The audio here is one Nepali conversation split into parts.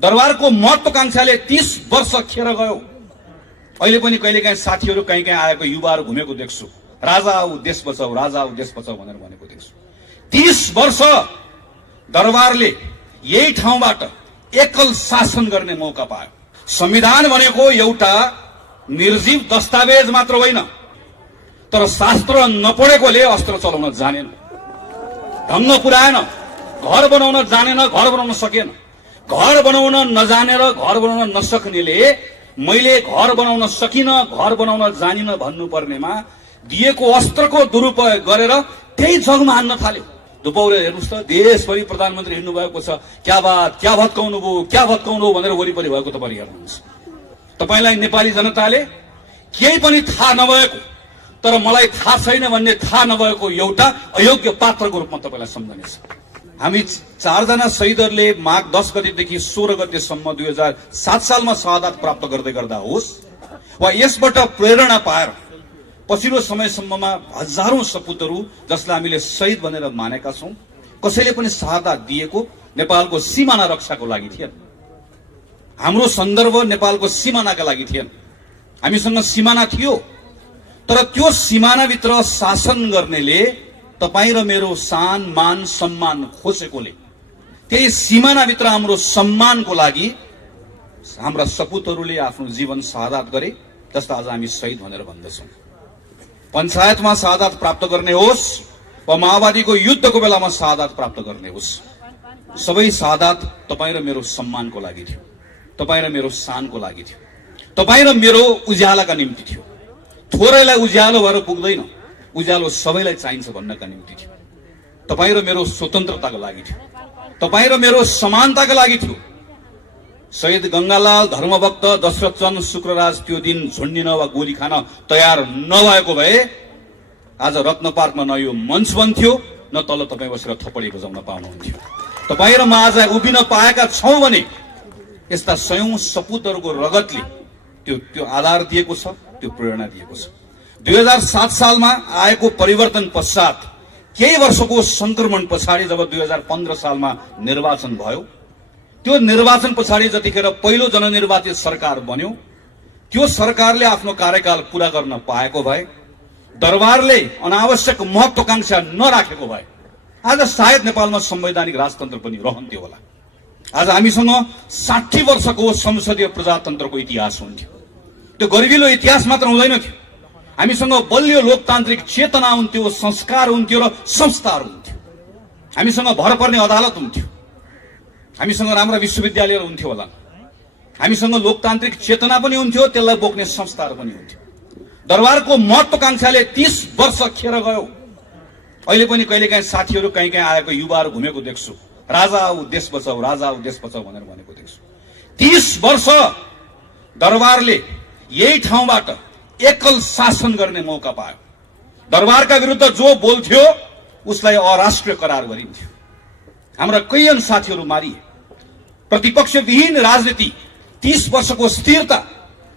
दरबारको महत्वाकांक्षाले 30 वर्ष खेर गयो। अहिले पनि कहिलेकाहीँ साथीहरू कहीँ कहीँ आएको युवाहरू घुमेको देख्छु। राजा आऊ देश बचाऊ, राजा आऊ देश बचाऊ भनेर भनेको देख्छु। 30 वर्ष दरबारले यही ठाउँबाट एकल शासन गर्ने मौका पायो। संविधान भनेको एउटा निर्जीव दस्तावेज मात्र होइन, तर शास्त्र नपढेकोले अस्त्र चलाउन जानेन, ढङ्ग पुर्याएन, घर बनाउन जानेन, घर बनाउन सकेन। घर बनाउन नजानेर घर बनाउन नसक्नेले मैले घर बनाउन सकिन, घर बनाउन जानिन भन्नुपर्नेमा दिएको अस्त्रको दुरुपयोग गरेर त्यही जगमा हान्न थाल्यो। दुपौरे हेर्नुहोस् त, देशभरि प्रधानमन्त्री हिँड्नु भएको छ, क्या बात, क्या भत्काउनु भयो भनेर वरिपरि भएको तपाईँ हेर्नुहुन्छ। तपाईँलाई नेपाली जनताले केही पनि थाहा नभएको, तर मलाई थाहा छैन भन्ने थाहा नभएको एउटा अयोग्य पात्रको रूपमा तपाईँलाई सम्झनेछ। हामी 4 जना शहीदहरूले माघ 10 गतेदेखि 16 गतेसम्म 2007 सालमा शहादत प्राप्त गर्दै गर्दा होस् वा यसबाट प्रेरणा पाएर पछिल्लो समयसम्ममा हजारौं सपुतहरू जसलाई हामीले शहीद भनेर मानेका छौं, कसैले पनि शहादत दिएको नेपालको सीमाना रक्षाको लागि थिएन। हाम्रो सन्दर्भ नेपालको सीमानाका लागि थिएन। हामीसँग सीमाना थियो, तर त्यो सीमानाभित्र शासन गर्नेले तपाईं र मेरो सान मान सम्मान खोजेकोले त्यही सीमानाभित्र हाम्रो सम्मानको लागि हाम्रा सपुतहरूले आफ्नो जीवन शहादत गरे, जसलाई आज हामी शहीद भनेर भन्दछौं। पञ्चायतमा शहादत प्राप्त गर्ने होस् वा माओवादीको युद्धको बेलामा शहादत प्राप्त गर्ने होस्, सबै शहादत तपाईं र मेरो सम्मानको लागि थियो, तपाईं र मेरो शानको लागि थियो, तपाईं र मेरो उज्यालोका निम्ति थियो। थोरैलाई उज्यालो भएर पुग्दैन, उज्यालो सबैलाई चाहिन्छ भन्नका निम्ति थियो। तपाईं र मेरो स्वतन्त्रताको लागि थियो, तपाईं र मेरो समानताका लागि थियो। शहीद गंगालाल, धर्मभक्त दशरथ चन्द शुक्रराज त्यो दिन झुन्डिन वा गोली खान तयार नभएको भए आज रत्न पार्कमा न यो मञ्च बन्थ्यो, न तल तपाईँ बसेर थपडी बजाउन पाउनुहुन्थ्यो। तपाईँ र म आज उभिन पाएका छौं भने यस्ता सयौं सपुतहरूको रगतले त्यो आधार दिएको छ, त्यो प्रेरणा दिएको छ। 2007 सालमा आएको परिवर्तन पश्चात केही वर्षको संक्रमण पछाडि जब 2015 सालमा निर्वाचन भयो, त्यो निर्वाचन पछाडि जतिखेर पहिलो जननिर्वाचित सरकार बन्यो, त्यो सरकारले आफ्नो कार्यकाल पूरा गर्न पाएको भए, दरबारले अनावश्यक महत्वाकांक्षा नराखेको भए आज सायद नेपालमा संवैधानिक राजतन्त्र पनि रहन्थ्यो होला। आज हामीसँग 60 वर्षको संसदीय प्रजातन्त्रको इतिहास हुन्थ्यो। त्यो गरिबिलो इतिहास मात्र हुँदैन थियो, हामीसँग बलियो लोकतान्त्रिक चेतना हुन्थ्यो, संस्कार हुन्थ्यो र संस्थाहरू हुन्थ्यो। हामीसँग भरपर्ने अदालत हुन्थ्यो, हामीसँग राम्रा विश्वविद्यालयहरू हुन्थ्यो होला, हामीसँग लोकतान्त्रिक चेतना पनि हुन्थ्यो, त्यसलाई बोक्ने संस्थाहरू पनि हुन्थ्यो। दरबारको महत्वाकांक्षाले 30 वर्ष खेर गयो। अहिले पनि कहिलेकाहीँ साथीहरू कहीँ कहीँ आएको युवाहरू घुमेको देख्छु। राजा आऊ देश बचाऊ, राजा आऊ देश बचाऊ भनेर भनेको देख्छु। 30 वर्ष दरबारले यही ठाउँबाट एकल शासन गर्ने मौका पायो। दरबारका विरुद्ध जो बोल्थ्यो उसलाई अराष्ट्रिय करार गरिन्थ्यो। हाम्रा कैयन साथीहरू मारिए। प्रतिपक्षविहीन राजनीति, 30 वर्षको स्थिरता,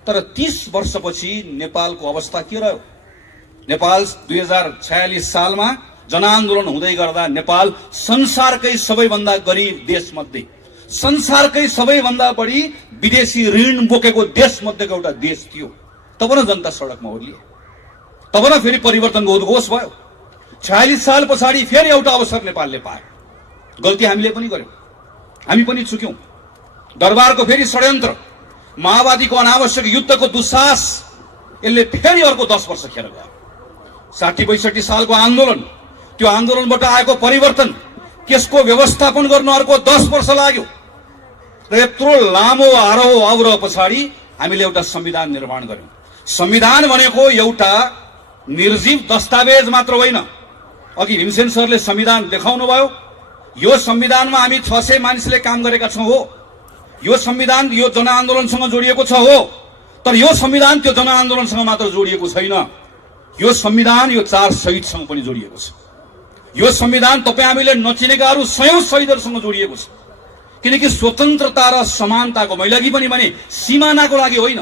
तर 30 वर्षपछि नेपालको अवस्था के रह्यो? नेपाल 2046 सालमा जनआन्दोलन हुँदै गर्दा नेपाल संसारकै सबैभन्दा गरिब देशमध्ये, संसारकै सबैभन्दा बढी विदेशी ऋण बोकेको देशमध्येको एउटा देश थियो। तब न जनता सडकमा ओर्लिए, तब न फेरि परिवर्तनको उद्घोष भयो। 46 साल पछाडि फेरि एउटा अवसर नेपालले पायो। गल्ती हामीले पनि गर्यौं, हामी पनि चुक्यौं। दरबारको फेरि षड्यन्त्र, माओवादीको अनावश्यक युद्धको दुस्साहस, यसले फेरि अर्को 10 वर्ष खेर गयो। 60-62 सालको आन्दोलन, त्यो आन्दोलनबाट आएको परिवर्तन, त्यसको व्यवस्थापन गर्न अर्को 10 वर्ष लाग्यो। र यत्रो लामो आरोह अवरोह पछाडि हामीले एउटा संविधान निर्माण गर्यौं। संविधान भनेको एउटा निर्जीव दस्तावेज मात्र होइन। अघि भीमसेन सरले संविधान देखाउनु भयो। यो संविधानमा हामी 600 मानिसले काम गरेका छौं हो। यो संविधान यो जनआन्दोलनसँग जोडिएको छ हो, तर यो संविधान त्यो जनआन्दोलनसँग मात्र जोडिएको छैन। यो संविधान यो 4 शहीदसँग पनि जोडिएको छ। यो संविधान तपाईँ हामीले नचिनेका अरू सयौं शहीदहरूसँग जोडिएको छ। किनकि स्वतन्त्रता र समानताको, मैले अघि पनि भने सीमानाको लागि होइन,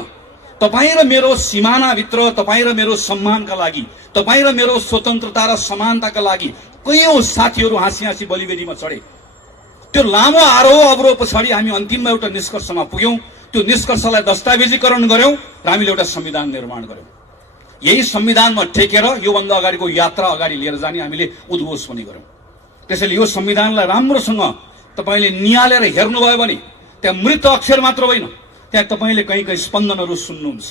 तपाईँ र मेरो सीमानाभित्र तपाईँ र मेरो सम्मानका लागि, तपाईँ र मेरो स्वतन्त्रता र समानताका लागि कैयौं साथीहरू हाँसी हाँसी बलिवेदीमा चढे। त्यो लामो आरोह अवरोह पछाडि हामी अन्तिममा एउटा निष्कर्षमा पुग्यौं। त्यो निष्कर्षलाई दस्तावेजीकरण गर्यौं र हामीले एउटा संविधान निर्माण गर्यौं। यही संविधानमा टेकेर योभन्दा अगाडिको यात्रा अगाडि लिएर जाने हामीले उद्घोष पनि गर्यौं। त्यसैले यो संविधानलाई राम्रोसँग तपाईले निहालेर हेर्नुभयो भने त्यहाँ मृत अक्षर मात्र होइन, त्यहाँ तपाईले कहीँ कहीँ स्पन्दनहरू सुन्नुहुन्छ,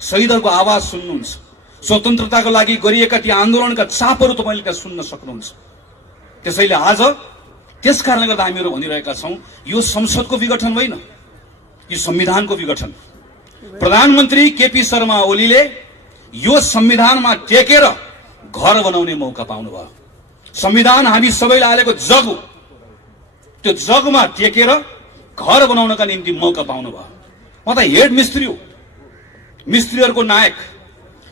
शहीदहरूको आवाज सुन्नुहुन्छ, स्वतन्त्रताको लागि गरिएका ती आन्दोलनका चापहरू तपाईले त्यहाँ सुन्न सक्नुहुन्छ। त्यसैले आज त्यस कारणले गर्दा हामीहरू भनिरहेका छौं, यो संसदको विघटन होइन, यो संविधानको विघटन। प्रधानमन्त्री केपी शर्मा ओलीले यो संविधानमा टेकेर घर बनाउने मौका पाउनुभयो। संविधान हामी सबैले हालेको जग हो, त्यो जगमा टेकेर घर बनाउनका निम्ति मौका पाउनुभयो। म त हेड मिस्त्री हो, मिस्त्रीहरूको नायक।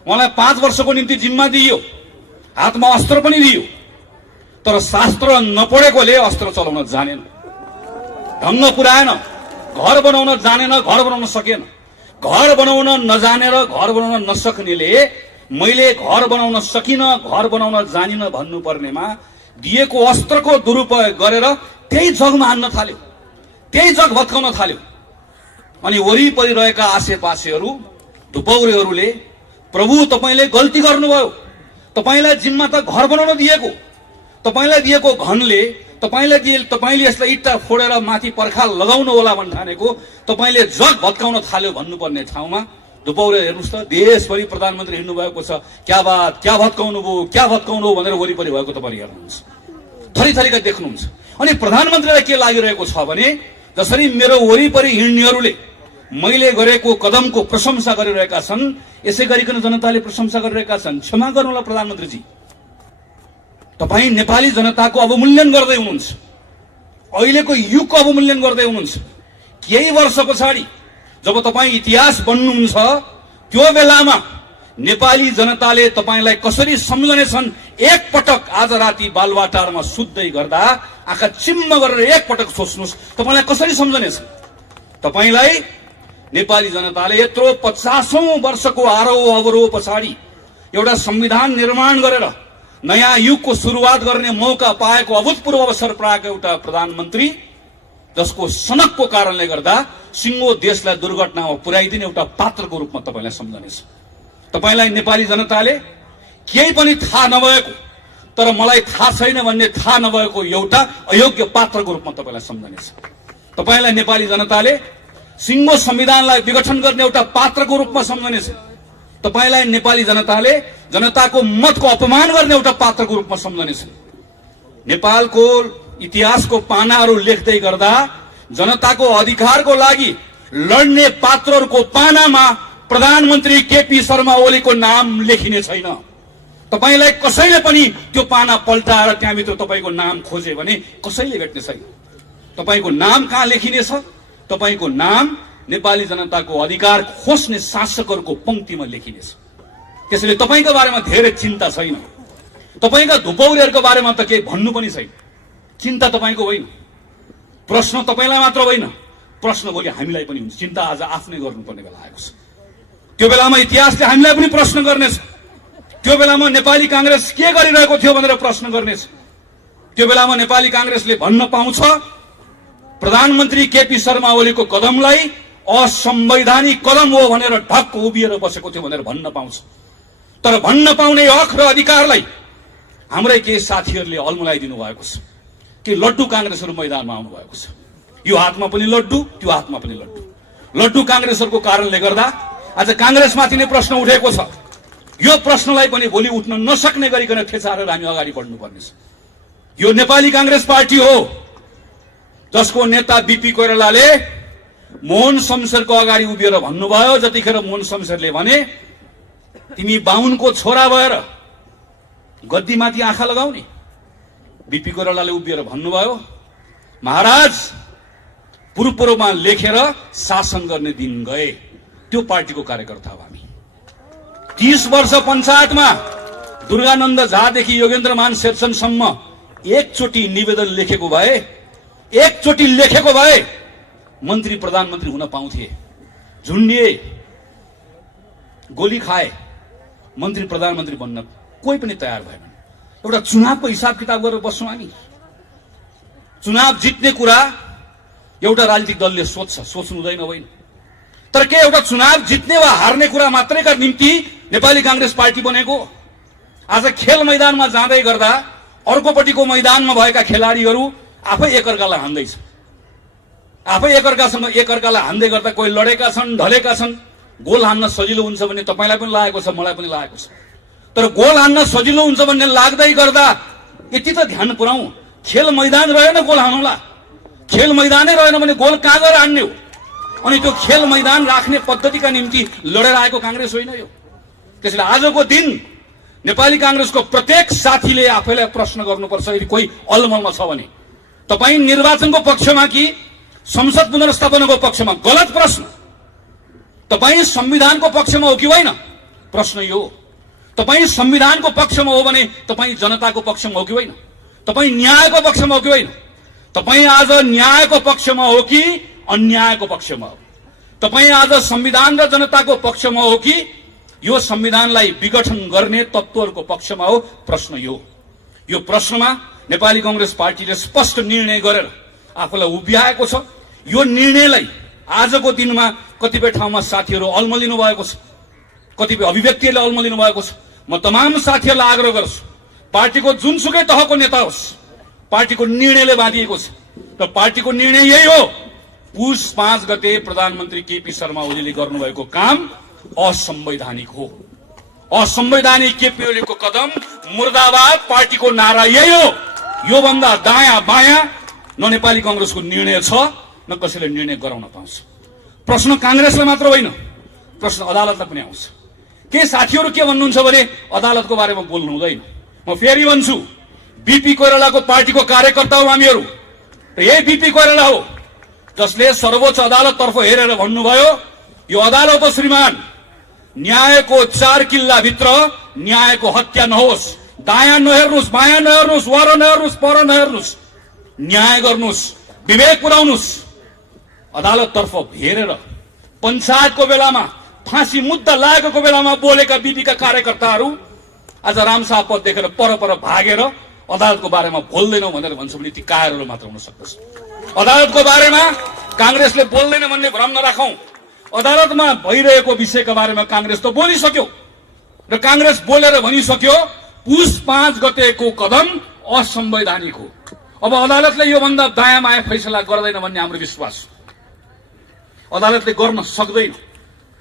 उहाँलाई 5 वर्षको निम्ति जिम्मा दिइयो, हातमा अस्त्र पनि दिइयो, तर शास्त्र नपढेकोले अस्त्र चलाउन जानेन, ढङ्ग पुर्याएन, घर बनाउन जानेन, घर बनाउन सकेन। घर बनाउन नजानेर घर बनाउन नसक्नेले मैले घर बनाउन सकिन, घर बनाउन जानिन भन्नुपर्नेमा दिएको अस्त्रको दुरुपयोग गरेर त्यही जगमा हान्न थाल्यो, त्यही जग भत्काउन थाल्यो। अनि वरिपरि रहेका आसेपासेहरू धुपौरेहरूले प्रभु तपाईले गल्ती गर्नुभयो, तपाईलाई जिम्मा त घर बनाउन दिएको, तपाईलाई दिएको घनले तपाईले यसलाई इट्टा फोडेर माथि पर्खाल लगाउनु होला भन्न ठानेको, तपाईले जग भत्काउन थाल्यो भन्नुपर्ने ठाउँमा धुपौरे हेर्नुस् त देशभरि प्रधानमन्त्री हिँड्नु भएको छ, क्या बात, क्या भत्काउनु भयो भनेर वरिपरि भएको तपाईले हेर्नुहुन्छ, थरीथरीका देख्नुहुन्छ। अनि प्रधानमन्त्रीलाई के लागिरहेको छ भने जसरी मेरो वरिपरि हिँड्नेहरूले मैले गरेको कदमको प्रशंसा गरिरहेका छन्, यसै गरिकन जनताले प्रशंसा गरिरहेका छन्। क्षमा गर्नुहोला प्रधानमन्त्रीजी, तपाई नेपाली जनताको अवमूल्यन गर्दै हुनुहुन्छ, अहिलेको युगको अवमूल्यन गर्दै हुनुहुन्छ। केही वर्ष पछाडि जब तपाई इतिहास बन्नुहुन्छ, त्यो बेलामा नेपाली जनताले तपाईलाई कसरी सम्झनेछन्, एक पटक आज राति बालुवाटारमा सुत्दै गर्दा आँखा चिम्म गरेर एक पटक सोच्नुहोस्, तपाईलाई कसरी सम्झनेछ। तपाईलाई नेपाली जनताले यत्रो 50औं वर्षको आरोह अवरोह पछाडि एउटा संविधान निर्माण गरेर नयाँ युगको सुरुवात गर्ने मौका पाएको, अभूतपूर्व अवसर पाएको एउटा प्रधानमन्त्री जसको सनकको कारणले गर्दा सिङ्गो देशलाई दुर्घटनामा पुर्याइदिने एउटा पात्रको रूपमा तपाईलाई सम्झनेछ। तपाईलाई नेपाली जनताले केही पनि थाहा नभएको, तर मलाई थाहा छैन भन्ने थाहा नभएको एउटा अयोग्य पात्रको रूपमा तपाईलाई सम्झनेछ। तपाईलाई नेपाली जनताले सिङ्गो संविधानलाई विघटन गर्ने एउटा पात्रको रूपमा सम्झनेछ। तपाईलाई नेपाली जनताले जनताको मतको अपमान गर्ने एउटा पात्रको रूपमा सम्झनेछ। नेपालको इतिहासको पानाहरू लेख्दै गर्दा जनताको अधिकारको लागि लड्ने पात्रहरूको पानामा प्रधानमन्त्री केपी शर्मा ओलीको नाम लेखिने छैन। तपाईलाई कसैले पनि त्यो पाना पल्टाएर त्यहाँभित्र तपाईको नाम खोजे भने कसैले भेट्ने छैन। तपाईको नाम कहाँ लेखिनेछ? तपाईको नाम नेपाली जनताको अधिकार खोज्ने शासकहरूको पंक्तिमा लेखिनेछ। त्यसैले तपाईको बारेमा धेरै चिन्ता छैन, तपाईका धुपौरेहरूको बारेमा त केही भन्नु पनि छैन। चिन्ता तपाईको होइन, प्रश्न तपाईलाई मात्र होइन, प्रश्न भोलि हामीलाई पनि हुन्छ। चिन्ता आज आफ्नै गर्नुपर्ने बेला आएको छ। त्यो बेलामा इतिहासले हामीलाई पनि प्रश्न गर्नेछ। त्यो बेलामा नेपाली कांग्रेस के गरिरहेको थियो भनेर प्रश्न गर्नेछ। त्यो बेलामा नेपाली कांग्रेसले भन्न पाउँछ प्रधानमन्त्री केपी शर्मा ओलीको कदमलाई असंवैधानिक कदम हो भनेर ढक्क उभिएर बसेको थियो भनेर भन्न पाउँछ। तर भन्न पाउने हक र अधिकारलाई हाम्रै केही साथीहरूले अल्मुलाइदिनु भएको छ कि लड्डु कांग्रेसहरू मैदानमा आउनु भएको छ। यो हातमा पनि लड्डु, त्यो हातमा पनि लड्डु। लड्डु कांग्रेसहरूको कारणले गर्दा आज कांग्रेसमाथि नै प्रश्न उठेको छ। यो प्रश्नलाई पनि भोलि उठ्न नसक्ने गरिकन खेचारेर हामी अगाडि बढ्नुपर्नेछ। यो नेपाली कांग्रेस पार्टी हो जसको नेता बीपी कोइरालाले मोहन शमशेरको अगाडि उभिएर भन्नुभयो, जतिखेर मोहन शमशेरले भने तिमी बाहुनको छोरा भएर गद्दीमाथि आँखा लगाउने, बीपी कोइरालाले उभिएर भन्नुभयो महाराज पूर्वमा लेखेर शासन गर्ने दिन गए। त्यो पार्टीको कार्यकर्ता हो हामी। 30 वर्ष पञ्चायतमा दुर्गानन्द झादेखि योगेन्द्रमान शेरचनसम्म एकचोटि निवेदन लेखेको भए, एकचोटि लेखेको भए मन्त्री प्रधानमन्त्री हुन पाउँथे। झुन्डिए, गोली खाए, मन्त्री प्रधानमन्त्री बन्न कोही पनि तयार भएन। एउटा चुनावको हिसाब किताब गरेर बस्छौँ हामी। चुनाव जित्ने कुरा एउटा राजनीतिक दलले सोच्नु हुँदैन होइन। तर के एउटा चुनाव जित्ने वा हार्ने कुरा मात्रैका निम्ति नेपाली कांग्रेस पार्टी बनेको? आज खेल मैदानमा जाँदै गर्दा अर्कोपट्टिको मैदानमा भएका खेलाडीहरू आफै एकअर्कालाई हान्दैछ, आफै एकअर्कालाई हान्दै गर्दा कोही लडेका छन्, ढलेका छन्। गोल हान्न सजिलो हुन्छ भन्ने तपाईलाई पनि लागेको छ, मलाई पनि लागेको छ। तर गोल हान्न सजिलो हुन्छ भन्ने लाग्दै गर्दा यति त ध्यान पुर्याउँ, खेल मैदान रहेन गोल हान्नुला। खेल मैदानै रहेन भने गोल कहाँ गएर हान्ने हो? अनि त्यो खेल मैदान राख्ने पद्धतिका निम्ति लडेर आएको कांग्रेस होइन यो। त्यसैले आजको दिन नेपाली कांग्रेसको प्रत्येक साथीले आफैलाई प्रश्न गर्नुपर्छ, यदि कोही अलमलमा छ भने तपाई निर्वाचनको पक्षमा कि संसद पुनर्स्थापनाको पक्षमा? गलत प्रश्न। तपाई संविधानको पक्षमा हो कि होइन? प्रश्न यो। तपाई संविधानको पक्षमा हो भने तपाई जनताको पक्षमा हो कि होइन? तपाई न्यायको पक्षमा हो कि होइन? तपाई आज न्यायको पक्षमा हो कि अन्यायको पक्षमा हो? तपाई आज संविधान र जनताको पक्षमा हो कि यो संविधानलाई विघटन गर्ने तत्त्वहरूको पक्षमा हो? प्रश्न यो प्रश्नमा नेपाली कांग्रेस पार्टीले स्पष्ट निर्णय गरेर आफूलाई उभ्याएको छ। यो निर्णयलाई आजको दिनमा कतिपय ठाउँमा साथीहरू अल्मलिनु भएको छ, कतिपय अभिव्यक्तिहरूले अल्मलिनु भएको छ। म तमाम साथीहरूलाई आग्रह गर्छु, पार्टीको जुनसुकै तहको नेता होस्, पार्टीको निर्णयले बाँधिएको छ र पार्टीको निर्णय यही हो। पुष 5 गते प्रधानमन्त्री केपी शर्मा ओलीले गर्नुभएको काम असंवैधानिक हो। असंवैधानिक केपी ओलीको कदम मुर्दाबाद पार्टीको नारा यही हो। यो भन्दा दायाँ बायाँ न नेपाली कांग्रेसको निर्णय छ न कसैले निर्णय गराउन पाउँछ। प्रश्न कांग्रेसलाई मात्र होइन, प्रश्न अदालतलाई पनि आउँछ। के साथीहरू के भन्नुहुन्छ भने अदालतको बारेमा बोल्नु हुँदैन। म फेरि भन्छु, बीपी कोइरालाको पार्टीको कार्यकर्ता हो हामीहरू र यही बीपी कोइराला हो जसले सर्वोच्च अदालततर्फ हेरेर भन्नुभयो, यो अदालत हो श्रीमान, न्यायको 4 किल्लाभित्र न्यायको हत्या नहोस्, दायाँ नहेर्नुहोस्, बायाँ नहेर्नुहोस्, वर नहेर्नुहोस्, पर नहेर्नुहोस्, न्याय गर्नुहोस्, विवेक पुर्याउनुहोस्। अदालततर्फ हेरेर पञ्चायतको बेलामा फाँसी मुद्दा लागेको बेलामा बोलेका बीपीका कार्यकर्ताहरू आज रामशाह पद देखेर पर भागेर अदालतको बारेमा बोल्दैनौ भनेर भन्छ भने ती कायरहरू मात्र हुन सक्दछ। अदालतको बारेमा कांग्रेसले बोल्दैन भन्ने भ्रम नराखौं। अदालतमा भइरहेको विषयका बारेमा कांग्रेस त बोलिसक्यो र कांग्रेस बोलेर भनिसक्यो पुष 5 गतेको कदम असंवैधानिक हो। अब अदालतले यो भन्दा दायाँ बायाँ फैसला गर्दैन भन्ने हाम्रो विश्वास। अदालतले गर्न सक्दैन,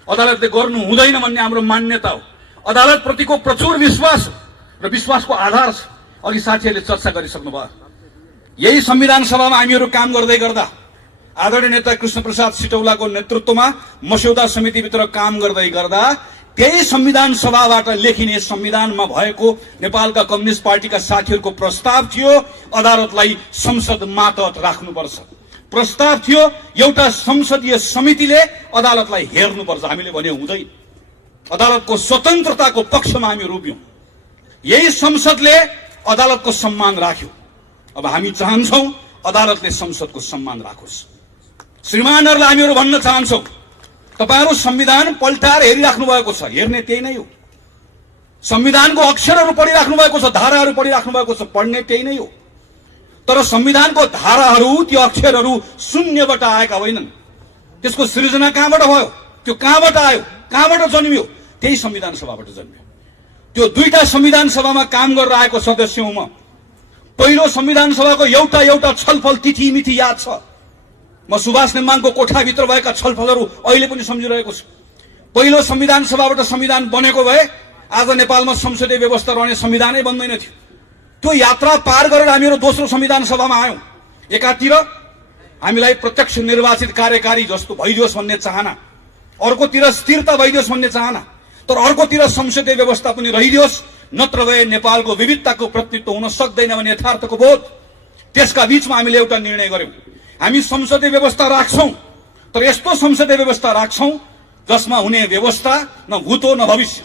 अदालतले गर्नु हुँदैन भन्ने हाम्रो मान्यता हो। अदालत प्रतिको प्रचुर विश्वास र विश्वासको आधार छ। अघि साथीहरूले चर्चा गरिसक्नु भयो। यही संविधान सभामा हामीहरू काम गर्दै गर्दा आदरणीय नेता कृष्णप्रसाद सिटौलाको नेतृत्वमा मस्यौदा समितिभित्र काम गर्दै गर्दा त्यही संविधान सभाबाट लेखिने संविधानमा भएको नेपालका कम्युनिस्ट पार्टीका साथीहरूको प्रस्ताव थियो अदालतलाई संसद मातहत राख्नुपर्छ। प्रस्ताव थियो एउटा संसदीय समितिले अदालतलाई हेर्नुपर्छ। हामीले भने हुँदैन। अदालतको स्वतन्त्रताको पक्षमा हामी उभियौं। यही संसदले अदालतको सम्मान राख्यो। अब हामी चाहन्छौं अदालतले संसदको सम्मान राखोस्। श्रीमानहरूलाई हामीहरू भन्न चाहन्छौं, तपाईहरू संविधान पल्टाएर हेरिराख्नु भएको छ, हेर्ने त्यही नै हो। संविधानको अक्षरहरू पढिराख्नु भएको छ, धाराहरू पढिराख्नु भएको छ, पढ्ने त्यही नै हो। तर संविधानको धाराहरू, त्यो अक्षरहरू शून्यबाट आएका होइनन्। त्यसको सृजना कहाँबाट भयो? त्यो कहाँबाट आयो? कहाँबाट जन्मियो? त्यही संविधान सभाबाट जन्मियो। त्यो दुईटा संविधान सभामा काम गरेर आएको सदस्य हुँ म। पहिलो संविधान सभाको एउटा छलफल तिथि मिथि याद छ। म सुभाष निर्माणको कोठाभित्र भएका छलफलहरू अहिले पनि सम्झिरहेको छु। पहिलो संविधान सभाबाट संविधान बनेको भए आज नेपालमा संसदीय व्यवस्था रहने संविधानै बन्दैन थियो। त्यो यात्रा पार गरेर हामीहरू दोस्रो संविधान सभामा आयौं। एकातिर हामीलाई प्रत्यक्ष निर्वाचित कार्यकारी जस्तो भइदियोस् भन्ने चाहना, अर्कोतिर स्थिरता भइदियोस् भन्ने चाहना, तर अर्कोतिर संसदीय व्यवस्था पनि रहिदियोस्, नत्र भए नेपालको विविधताको प्रतिनिधित्व हुन सक्दैन भन्ने यथार्थको बोध। त्यसका बीचमा हामीले एउटा निर्णय गर्यौं, हामी संसदीय व्यवस्था राख्छौं, तर यस्तो संसदीय व्यवस्था राख्छौं जसमा हुने व्यवस्था न भूतो न भविष्य।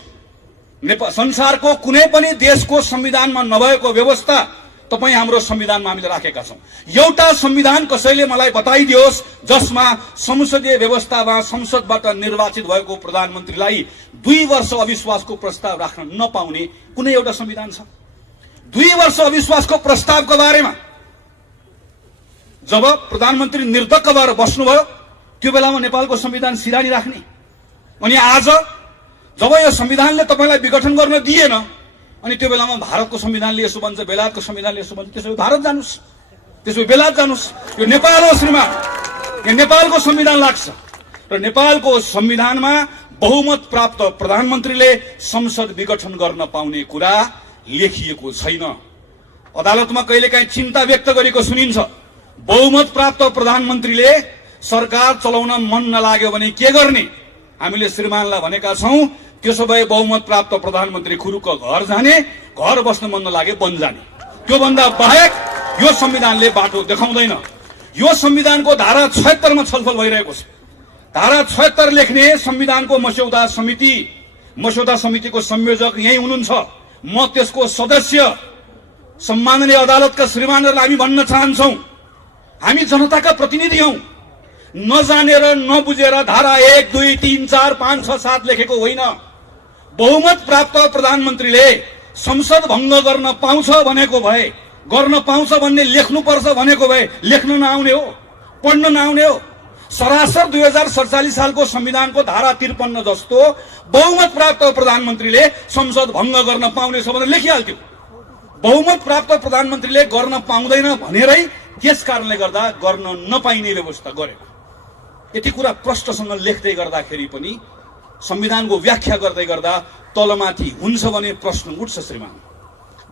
संसारको कुनै पनि देशको संविधानमा नभएको व्यवस्था तपाई हाम्रो संविधानमा हामीले राखेका छौं। एउटा संविधान कसैले मलाई बताइदियोस् जसमा संसदीय व्यवस्थामा संसदबाट निर्वाचित भएको प्रधानमन्त्रीलाई 2 वर्ष अविश्वासको प्रस्ताव राख्न नपाउने कुनै एउटा संविधान छ? 2 वर्ष अविश्वासको प्रस्तावको बारेमा जब प्रधानमन्त्री निर्धक्क भएर बस्नुभयो त्यो बेलामा नेपालको संविधान सिरानी राख्ने। अनि आज जब यो संविधानले तपाईलाई विघटन गर्न दिएन अनि त्यो बेलामा भारतको संविधानले यसो भन्छ, बेलायतको संविधानले यसो भन्छ, त्यसो भए भारत जानुस्, त्यसो भए बेलायत जानुस्। यो नेपाल हो श्रीमान, यो नेपालको संविधान लाग्छ र नेपालको संविधानमा बहुमत प्राप्त प्रधानमन्त्रीले संसद विघटन गर्न पाउने कुरा लेखिएको छैन। अदालतमा कहिलेकाहीँ चिन्ता व्यक्त गरेको सुनिन्छ, बहुमत प्राप्त प्रधानमन्त्रीले सरकार चलाउन मन नलाग्यो भने के गर्ने? हामीले श्रीमानलाई भनेका छौं, त्यसो भए बहुमत प्राप्त प्रधानमन्त्री खुरुक्क घर जाने, घर बस्न मन नलागे वन जाने। त्यो भन्दा बाहेक यो संविधानले बाटो देखाउँदैन। यो संविधानको धारा 76 मा छलफल भइरहेको छ। धारा 76 लेख्ने संविधानको मस्यौदा समितिको संयोजक यही हुनुहुन्छ, म त्यसको सदस्य। सम्माननीय अदालतका श्रीमानहरूलाई हामी भन्न चाहन्छौं, हामी जनताका प्रतिनिधि हौं। नजानेर नबुझेर धारा 1, 2, 3, 4, 5, 6, 7 लेखेको होइन। बहुमत प्राप्त प्रधानमन्त्रीले संसद भङ्ग गर्न पाउँछ भनेको भए, गर्न पाउँछ भन्ने लेख्नुपर्छ भनेको भए लेख्न नआउने हो, पढ्न नआउने हो। सरासर 2047 सालको संविधानको धारा 53 जस्तो बहुमत प्राप्त प्रधानमन्त्रीले संसद भङ्ग गर्न पाउने छ भनेर लेखिहाल्थ्यो। बहुमत प्राप्त प्रधानमन्त्रीले गर्न पाउँदैन भनेरै त्यस कारणले गर्दा गर्न नपाइने व्यवस्था गरेको। यति कुरा प्रष्टसँग लेख्दै गर्दाखेरि पनि संविधानको व्याख्या गर्दै गर्दा तलमाथि हुन्छ भने प्रश्न उठ्छ श्रीमान,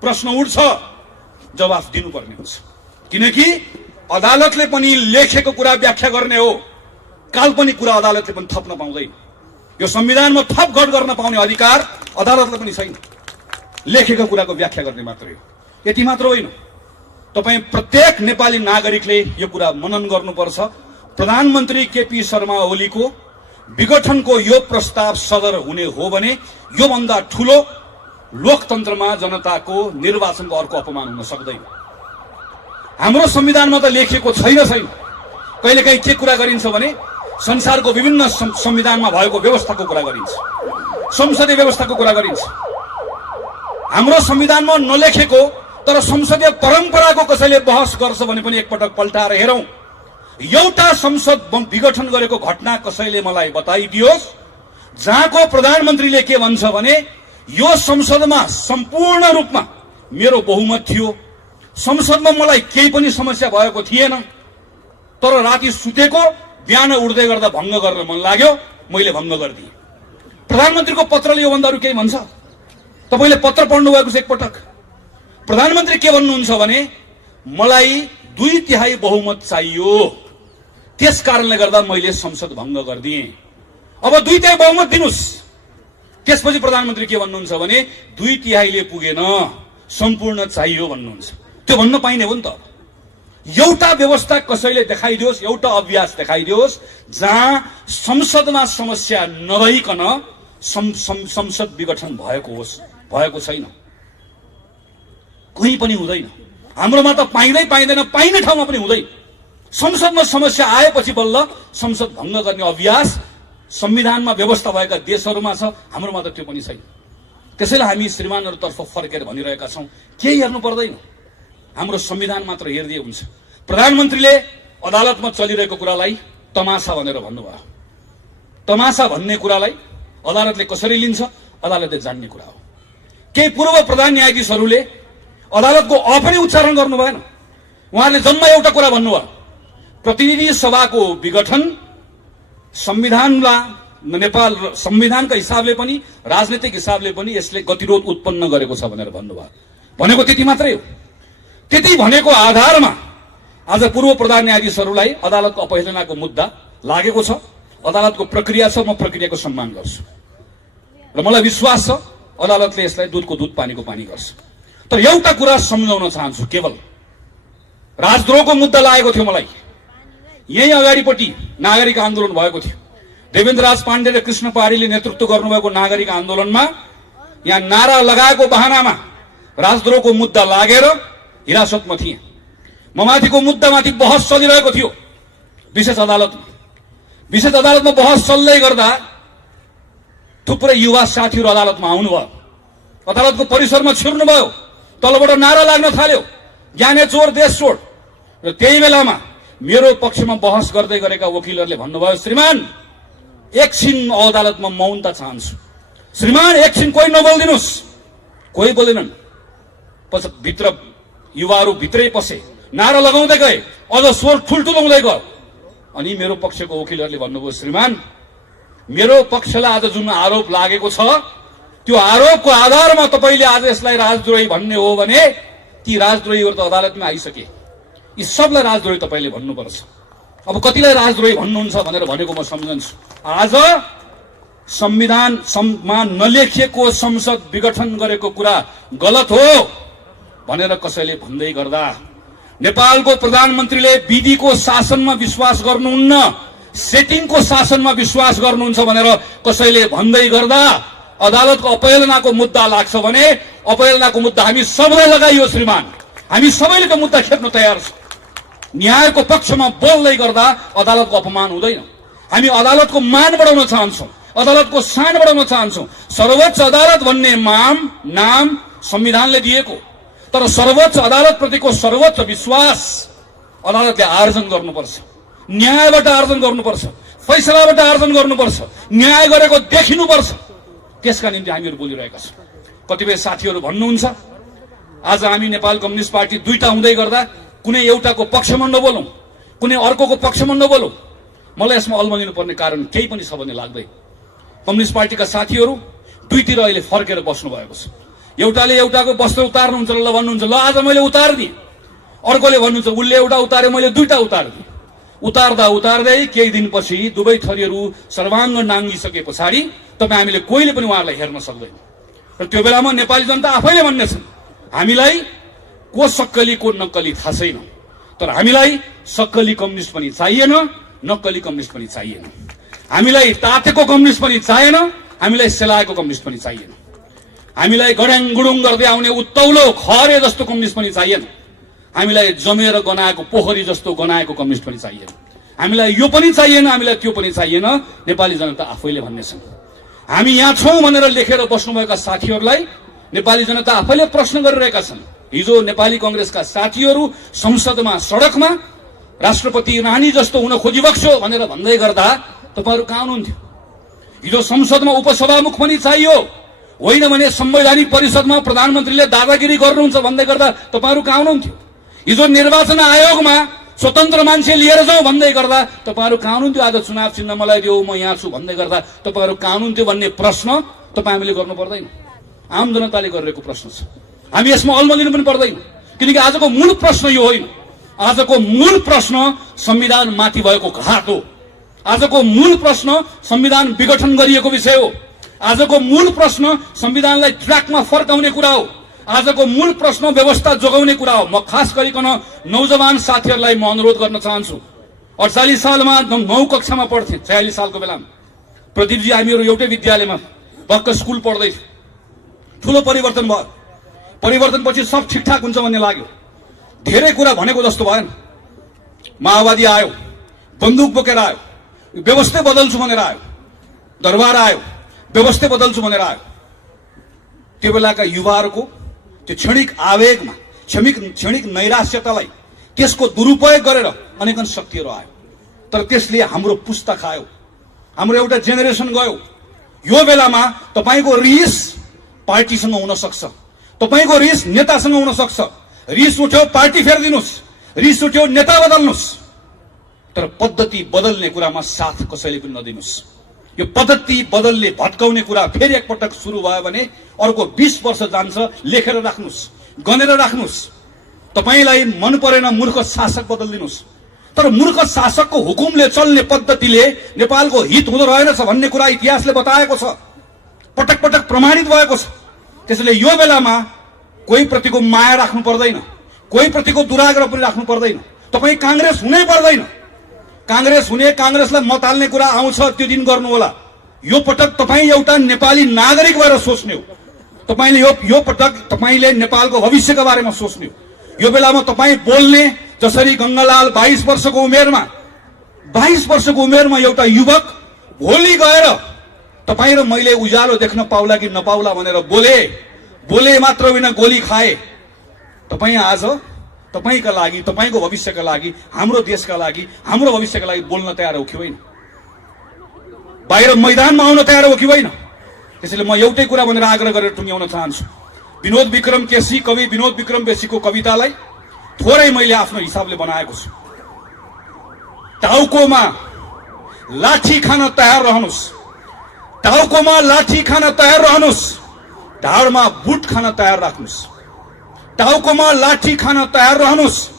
प्रश्न उठ्छ, जवाफ दिनुपर्ने हुन्छ। किनकि अदालतले पनि लेखेको कुरा व्याख्या गर्ने हो, काल्पनिक कुरा अदालतले पनि थप्न पाउँदैन। यो संविधानमा थप गड गर्न पाउने अधिकार अदालतले पनि छैन, लेखेको कुराको व्याख्या गर्ने मात्रै हो। यति मात्र होइन, तपाई प्रत्येक नेपाली नागरिकले यो कुरा मनन गर्नुपर्छ। प्रधानमन्त्री केपी शर्मा ओलीको विघटनको यो प्रस्ताव सदर हुने हो भने यो भन्दा ठूलो लोकतन्त्रमा जनताको निर्वाचनको अर्को अपमान हुन सक्दैन। हाम्रो संविधानमा त लेखिएको छैन। कहिलेकाहीँ के कुरा गरिन्छ भने संसारको विभिन्न संविधानमा भएको व्यवस्थाको कुरा गरिन्छ, संसदीय व्यवस्थाको कुरा गरिन्छ। हाम्रो संविधानमा नलेखेको तर संसदीय परम्पराको कसैले बहस गर्छ भने पनि एकपटक पल्टाएर हेरौं। एउटा संसद विघटन गरेको घटना कसैले मलाई बताइदियोस् जहाँको प्रधानमन्त्रीले के भन्छ भने यो संसदमा सम्पूर्ण रूपमा मेरो बहुमत थियो, संसदमा मलाई केही पनि समस्या भएको थिएन, तर राति सुतेको बिहान उठ्दै गर्दा भङ्ग गर्न मन लाग्यो, मैले भङ्ग गरिदिएँ। प्रधानमन्त्रीको पत्रले योभन्दा अरू केही भन्छ? तपाईले पत्र पढ्नु भएको छ एकपटक? प्रधानमन्त्री के भन्नुहुन्छ भने मलाई 2/3 बहुमत चाहियो, त्यस कारणले गर्दा मैले संसद भङ्ग गरिदिएँ। अब 2/3 बहुमत दिनुस्। त्यसपछि प्रधानमन्त्री के भन्नुहुन्छ भने 2/3 पुगेन, सम्पूर्ण चाहियो भन्नुहुन्छ। त्यो भन्न पाइने हो नि त। एउटा व्यवस्था कसैले देखाइदियोस्, एउटा अभ्यास देखाइदियोस् जहाँ संसदमा समस्या नरहिकन संसद विघटन भएको होस्। भएको छैन, कोही पनि हुँदैन। हाम्रोमा त पाइँदैन, पाइने ठाउँमा पनि हुँदैन। संसदमा समस्या आएपछि बल्ल संसद भङ्ग गर्ने अभ्यास संविधानमा व्यवस्था भएका देशहरूमा छ, हाम्रोमा त त्यो पनि छैन। त्यसैले हामी श्रीमानहरूतर्फ फर्केर भनिरहेका छौं, केही हेर्नु पर्दैन, हाम्रो संविधान मात्र हेर्दै हुन्छ। प्रधानमन्त्रीले अदालतमा चलिरहेको कुरालाई तमासा भनेर भन्नुभयो। तमासा भन्ने कुरालाई अदालतले कसरी लिन्छ, अदालतले जान्ने कुरा हो। केही पूर्व प्रधान न्यायाधीशहरूले अदालतको अ पनि उच्चारण गर्नु भएन। उहाँहरूले जम्मा एउटा कुरा भन्नुभयो, प्रतिनिधि सभाको विघटन नेपाल संविधानका हिसाबले पनि राजनीतिक हिसाबले पनि यसले गतिरोध उत्पन्न गरेको छ भनेर भन्नुभयो। भनेको त्यति मात्रै हो। त्यति भनेको आधारमा आज पूर्व प्रधान न्यायाधीशहरूलाई अदालतको अपहेलनाको मुद्दा लागेको छ। अदालतको प्रक्रिया छ, म प्रक्रियाको सम्मान गर्छु र मलाई विश्वास छ अदालतले यसलाई दूधको दूध पानीको पानी गर्छ। तर एउटा कुरा सम्झाउन चाहन्छु, केवल राजद्रोहको मुद्दा लागेको थियो मलाई। यही अगाडिपट्टि नागरिक आन्दोलन भएको थियो। देवेन्द्र राज पाण्डे र कृष्ण पहाडीले नेतृत्व गर्नुभएको नागरिक आन्दोलनमा यहाँ नारा लगाएको बहानामा राजद्रोहको मुद्दा लागेर हिरासतमा थिए। म माथिको मुद्दामाथि बहस चलिरहेको थियो विशेष अदालतमा। विशेष अदालतमा बहस चल्दै गर्दा थुप्रै युवा साथीहरू अदालतमा आउनुभयो। अदालतको परिसरमा छिर्नुभयो, तलबाट नारा लाग्न थाल्यो, ज्ञाने चोर देश छोड। र त्यही बेलामा मेरो पक्षमा बहस गर्दै गरेका वकिलहरूले भन्नुभयो, श्रीमान एकछिन अदालतमा मौनता चाहन्छु, श्रीमान एकछिन कोही नबोल्दिनुहोस्। कोही बोलेनन्। भित्र युवाहरू भित्रै पसे, नारा लगाउँदै गए, अझ स्वर ठुल्ठुलो हुँदै गयो। अनि मेरो पक्षको वकिलहरूले भन्नुभयो, श्रीमान मेरो पक्षलाई आज जुन आरोप लागेको छ त्यो आरोपको आधारमा तपाईँले आज यसलाई राजद्रोही भन्ने हो भने ती राजद्रोहीहरू त अदालतमा आइसके, यी सबलाई राजद्रोही तपाईँले भन्नुपर्छ। अब कतिलाई राजद्रोही भन्नुहुन्छ भनेर भनेको म सम्झन्छु। आज संविधानमा नलेखिएको संसद विघटन गरेको कुरा गलत हो भनेर कसैले भन्दै गर्दा, नेपालको प्रधानमन्त्रीले विधिको शासनमा विश्वास गर्नुहुन्न, सेटिङको शासनमा विश्वास गर्नुहुन्छ भनेर कसैले भन्दै गर्दा अदालतको अपहेलनाको मुद्दा लाग्छ भने अपहेलनाको मुद्दा हामी सबैलाई लगाइयो श्रीमान। हामी सबैले त्यो मुद्दा खेप्न तयार छौँ। न्यायको पक्षमा बोल्दै गर्दा अदालतको अपमान हुँदैन। हामी अदालतको मान बढाउन चाहन्छौँ, अदालतको शान बढाउन चाहन्छौँ। सर्वोच्च अदालत भन्ने नाम संविधानले दिएको, तर सर्वोच्च अदालत प्रतिको सर्वोच्च विश्वास अदालतले आर्जन गर्नुपर्छ, न्यायबाट आर्जन गर्नुपर्छ, फैसलाबाट आर्जन गर्नुपर्छ, न्याय गरेको देखिनुपर्छ। त्यसका निम्ति हामीहरू बोलिरहेका छौँ। कतिपय साथीहरू भन्नुहुन्छ आज हामी नेपाल कम्युनिस्ट पार्टी दुईटा हुँदै गर्दा कुनै एउटाको पक्षमा नबोलौँ, कुनै अर्कोको पक्षमा नबोलौँ। मलाई यसमा अल्मलिनु पर्ने कारण केही पनि छ भन्ने लाग्दैन। कम्युनिस्ट पार्टीका साथीहरू दुईतिर अहिले फर्केर बस्नु भएको छ। एउटाले एउटाको वस्त्र उतार्नुहुन्छ ल भन्नुहुन्छ, ल आज मैले उतारिदिएँ। अर्कोले भन्नुहुन्छ उसले एउटा उतार्यो मैले दुईटा उतारिदिएँ। उतार्दा उतार्दै केही दिनपछि दुवै थरीहरू सर्वाङ्ग नाङ्गिसके पछाडि तपाईँ हामीले कोहीले पनि उहाँहरूलाई हेर्न सक्दैन। र त्यो बेलामा नेपाली जनता आफैले भन्नेछन् हामीलाई को सक्कली को नक्कली थाहा छैन, तर हामीलाई सक्कली कम्युनिस्ट पनि चाहिएन, नक्कली कम्युनिस्ट पनि चाहिएन। हामीलाई तातेको कम्युनिस्ट पनि चाहिएन, हामीलाई सेलाएको कम्युनिस्ट पनि चाहिएन। हामीलाई गड्याङ गुडुङ गर्दै आउने उत्तौलो खरे जस्तो कम्युनिस्ट पनि चाहिएन। हामीलाई जमेर गनाएको पोखरी जस्तो गनाएको कम्युनिस्ट पनि चाहिएन। हामीलाई यो पनि चाहिएन, हामीलाई त्यो पनि चाहिएन। नेपाली जनता आफैले भन्नेछन्। हामी यहाँ छौँ भनेर लेखेर बस्नुभएका साथीहरूलाई नेपाली जनता आफैले प्रश्न गरिरहेका छन्। हिजो नेपाली कङ्ग्रेसका साथीहरू संसदमा सडकमा राष्ट्रपति रानी जस्तो हुन खोजिबक्स्यो भनेर भन्दै गर्दा तपाईँहरू कहाँ हुनुहुन्थ्यो? हिजो संसदमा उपसभामुख पनि चाहियो, होइन भने संवैधानिक परिषदमा प्रधानमन्त्रीले दादागिरी गर्नुहुन्छ भन्दै गर्दा तपाईँहरू कहाँ हुनुहुन्थ्यो? हिजो निर्वाचन आयोगमा स्वतन्त्र मान्छे लिएर जाउँ भन्दै गर्दा तपाईँहरू कहाँ हुनुहुन्थ्यो? आज चुनाव चिन्ह मलाई देऊ म यहाँ छु भन्दै गर्दा तपाईँहरू कहाँ हुनुहुन्थ्यो भन्ने प्रश्न तपाईँ हामीले गर्नु पर्दैन, आम जनताले गरिरहेको प्रश्न छ। हामी यसमा अल्मलिनु पनि पर्दैन, किनकि आजको मूल प्रश्न यो होइन। आजको मूल प्रश्न संविधान माथि भएको घात हो। आजको मूल प्रश्न संविधान विघटन गरिएको विषय हो। आजको मूल प्रश्न संविधानलाई ट्र्याकमा फर्काउने कुरा हो। आजको मूल प्रश्न व्यवस्था जोगाउने कुरा हो। म खास गरिकन नौजवान साथीहरूलाई म अनुरोध गर्न चाहन्छु। 48 सालमा 9 कक्षामा पढ्थेँ, 46 सालको बेलामा प्रदीपजी हामीहरू एउटै विद्यालयमा भक्क स्कुल पढ्दै थियौँ। ठुलो परिवर्तन भयो। परिवर्तनपछि सब ठिकठाक हुन्छ भन्ने लाग्यो। धेरै कुरा भनेको जस्तो भएन। माओवादी आयो, बन्दुक बोकेर आयो, व्यवस्था बदल्छु भनेर आयो, दरबार आयो, व्यवस्था बदल्छु भनेर आयो। त्यो बेलाका युवाहरूको त्यो क्षणिक आवेगमा, क्षणिक नैराश्यतालाई त्यसको दुरुपयोग गरेर अनेकन शक्तिहरू आयो। तर त्यसले हाम्रो पुस्ता खायो, हाम्रो एउटा जेनेरेसन गयो। यो बेलामा तपाईँको रिस पार्टीसँग हुन सक्छ, तपाईँको रिस नेतासँग हुन सक्छ। रिस उठ्यो पार्टी फेरिदिनुहोस्, रिस उठ्यो नेता बदल्नुहोस्, तर पद्धति बदल्ने कुरामा साथ कसैले पनि नदिनुहोस्। यो पद्धति बदल्ने भत्काउने कुरा फेरि एकपटक सुरु भयो भने अर्को 20 वर्ष जान्छ। लेखेर राख्नुहोस्, गनेर राख्नुहोस्। तपाईँलाई मन परेन मूर्ख शासक बदलिदिनुहोस्, तर मूर्ख शासकको हुकुमले चल्ने पद्धतिले नेपालको हित हुँदो रहेनछ भन्ने कुरा इतिहासले बताएको छ, पटक पटक प्रमाणित भएको छ। त्यसैले यो बेलामा कोही प्रतिको माया राख्नु पर्दैन, कोही प्रतिको दुराग्रह पनि राख्नु पर्दैन। तपाईँ काङ्ग्रेस हुनै पर्दैन। काङ्ग्रेस हुने, काङ्ग्रेसलाई मत हाल्ने कुरा आउँछ त्यो दिन गर्नु होला। यो पटक तपाईँ एउटा नेपाली नागरिक भएर सोच्ने हो। तपाईँले यो पटक तपाईँले नेपालको भविष्यका बारेमा सोच्ने हो। यो बेलामा तपाईँ बोल्ने जसरी गङ्गालाल 22 वर्षको उमेरमा 22 वर्षको उमेरमा एउटा युवक भोलि गएर तपाईँ र मैले उज्यालो देख्न पाउला कि नपाउला भनेर बोले मात्र होइन गोली खाए। तपाईँ आज तपाईका लागि, तपाईको भविष्यका लागि, हाम्रो देशका लागि, हाम्रो भविष्यका लागि बोल्न तयार हो कि होइन? बाहिर मैदानमा आउन तयार हो कि होइन? त्यसैले म एउटै कुरा भनेर आग्रह गरेर टुङ्ग्याउन चाहन्छु। विनोद विक्रम केसी, कवि विनोद विक्रम केसीको कवितालाई थोरै मैले आफ्नो हिसाबले बनाएको छु। टाउकोमा लाठी खान तयार रहनुस्, टाउकोमा लाठी खान तयार रहनुस्, ढाडमा बुट खान तयार राख्नुस्। टाउकोमा लाठी खान तयार रहनुस्,